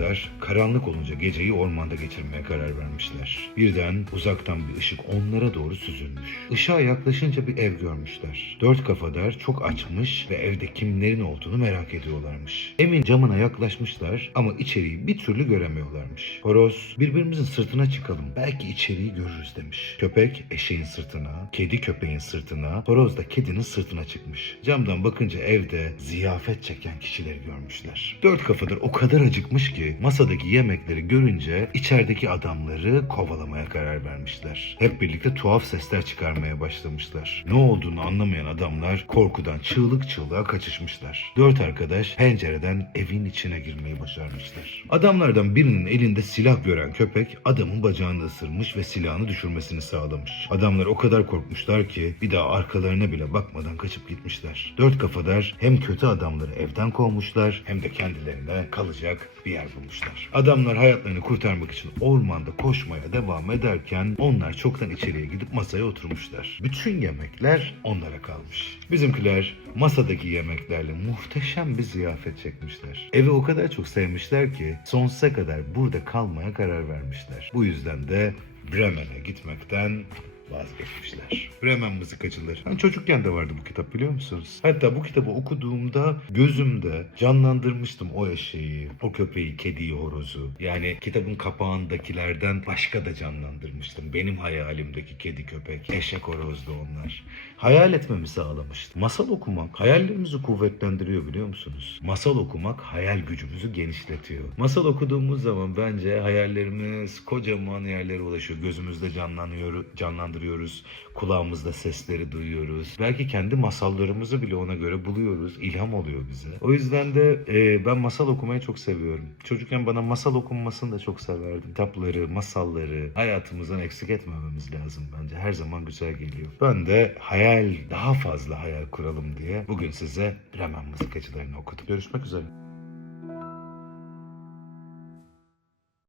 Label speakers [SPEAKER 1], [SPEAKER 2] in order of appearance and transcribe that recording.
[SPEAKER 1] kafadar karanlık olunca geceyi ormanda geçirmeye karar vermişler. Birden uzaktan bir ışık onlara doğru süzülmüş. Işığa yaklaşınca bir ev görmüşler. Dört kafadar çok açmış ve evde kimlerin olduğunu merak ediyorlarmış. Evin camına yaklaşmışlar ama içeriği bir türlü göremiyorlarmış. Horoz birbirimizin sırtına çıkalım belki içeriği görürüz demiş. Köpek eşeğin sırtına, kedi köpeğin sırtına, horoz da kedinin sırtına çıkmış. Camdan bakınca evde ziyafet çeken kişileri görmüşler. Dört kafadır o kadar acıkmış ki masadaki yemekleri görünce içerideki adamları kovalamaya karar vermişler. Hep birlikte tuhaf sesler çıkarmaya başlamışlar. Ne olduğunu anlamayan adamlar korkudan çığlık çığlığa kaçışmışlar. Dört arkadaş pencereden evin içine girmeyi başarmışlar. Adamlardan birinin elinde silah gören köpek adamın bacağını ısırmış ve silahını düşürmesini sağlamış. Adamlar o kadar korkmuşlar ki bir daha arkalarına bile bakmadan kaçıp gitmişler. Dört kafadar hem kötü adamları evden kovmuşlar hem de kendilerine kalacak bir yer bulmuşlar. Adamlar hayatlarını kurtarmak için ormanda koşmaya devam ederken onlar çoktan içeriye gidip masaya oturmuşlar. Bütün yemekler onlara kalmış. Bizimkiler masadaki yemeklerle muhteşem bir ziyafet çekmişler. Evi o kadar çok sevmişler ki sonsuza kadar burada kalmaya karar vermişler. Bu yüzden de Bremen'e gitmekten vazgeçmişler. Bremen mızıkacıları. Ben çocukken de vardı bu kitap biliyor musunuz? Hatta bu kitabı okuduğumda gözümde canlandırmıştım o eşeği, o köpeği, kediyi, horozu. Yani kitabın kapağındakilerden başka da canlandırmıştım. Benim hayalimdeki kedi, köpek, eşek, horozdu onlar. Hayal etmemi sağlamıştı. Masal okumak hayallerimizi kuvvetlendiriyor biliyor musunuz? Masal okumak hayal gücümüzü genişletiyor. Masal okuduğumuz zaman bence hayallerimiz kocaman yerlere ulaşıyor. Gözümüzde canlanıyor, canlandırıyoruz. Kulağımızda sesleri duyuyoruz. Belki kendi masallarımızı bile ona göre buluyoruz. İlham oluyor bize. O yüzden de e, ben masal okumayı çok seviyorum. Çocukken bana masal okunmasını da çok severdim. Kitapları, masalları hayatımızdan eksik etmememiz lazım bence. Her zaman güzel geliyor. Ben de hayal, daha fazla hayal kuralım diye bugün size Bremen mızıkacılarını okudum. Görüşmek üzere.